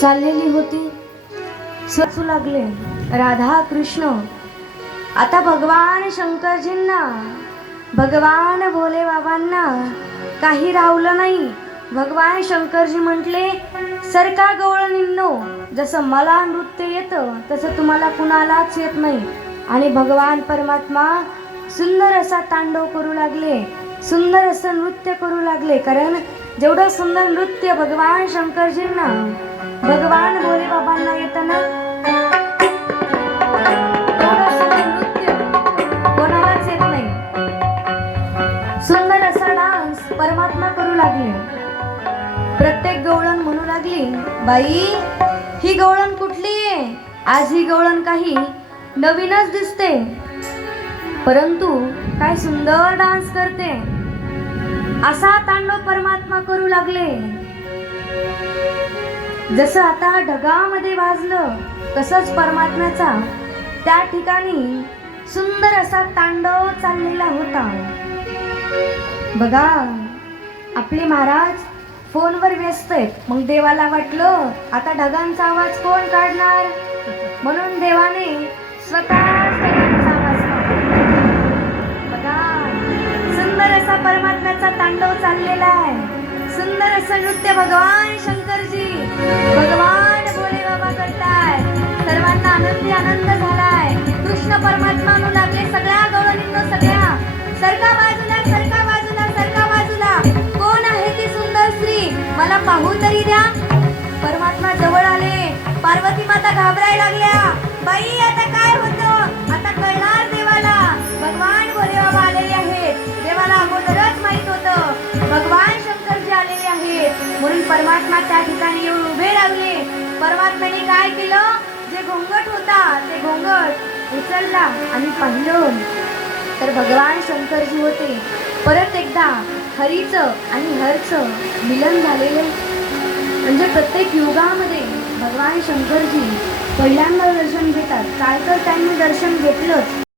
चाललेली होती, सचू लागले राधा कृष्ण. आता भगवान शंकरजींना, भगवान भोले बाबांना काही रावलं नाही. भगवान शंकरजी म्हटले, सरका गवळणींनो, जसं मला नृत्य येतं तसं तुम्हाला कुणालाच येत नाही. आणि भगवान परमात्मा सुंदर असा तांडव करू लागले, सुंदर असं नृत्य करू लागले. कारण जेवढं सुंदर नृत्य भगवान शंकरजींना, भगवान भोले बाबांना येतं ना, तेवढं सुंदर नृत्य कोणालाच येत नाही. सुंदर असा डान्स परमात्मा करू लागले. प्रत्येक गवळण म्हणू लागली, बाई ही गवळण कुठली आहे? आज ही गवळण काही नवीनच दिसते, परंतु काय सुंदर डान्स करते. असा तांडव परमात्मा करू लागले. जसं आता ढगामध्ये वाजलं तसंच परमात्म्याचा त्या ठिकाणी सुंदर असा तांडव चाललेला होता. बघा, आपले महाराज फोनवर व्यस्त आहेत. मग देवाला वाटलं आता ढगांचा आवाज कोण काढणार, म्हणून देवाने स्वतः ढगांचा आवाज काढला. बघा, सुंदर असा परमात्म्याचा तांडव चाललेला आहे. सुंदर असं नृत्य भगवान शंकरजी, भगवान भोले बाबा करताय. सर्वांना आनंदी आनंद झालाय. कृष्ण परमात्मा म्हणू लागले, सगळ्या गवळणींनो, सगळ्या सरका बाजूला, सरका बाजूला, सरका बाजूला. कोण आहे ती सुंदर स्त्री, मला पाहू तरी द्या. परमात्मा जवळ आले. पार्वती माता घाबरायला लागल्या. बाई आता काय होतं, आता कळणार देवाला. भगवान भोले बाबा आलेले आहेत. देवाला अगोदरच माहित होतं भगवान शंकरजी आलेले आहेत, म्हणून परमात्मा त्या ठिकाणी येऊन उभे राहिले. परमात्म्याने काय केलं, जे घोंगट होता ते घोंगट उचलला आणि पाहिलं तर भगवान शंकरजी होते. परत एकदा हरीचं आणि हरचं मिलन झालेले. म्हणजे प्रत्येक युगामध्ये भगवान शंकरजी पहिल्यांदा दर्शन घेतात. काय तर त्यांनी दर्शन घेतलंच.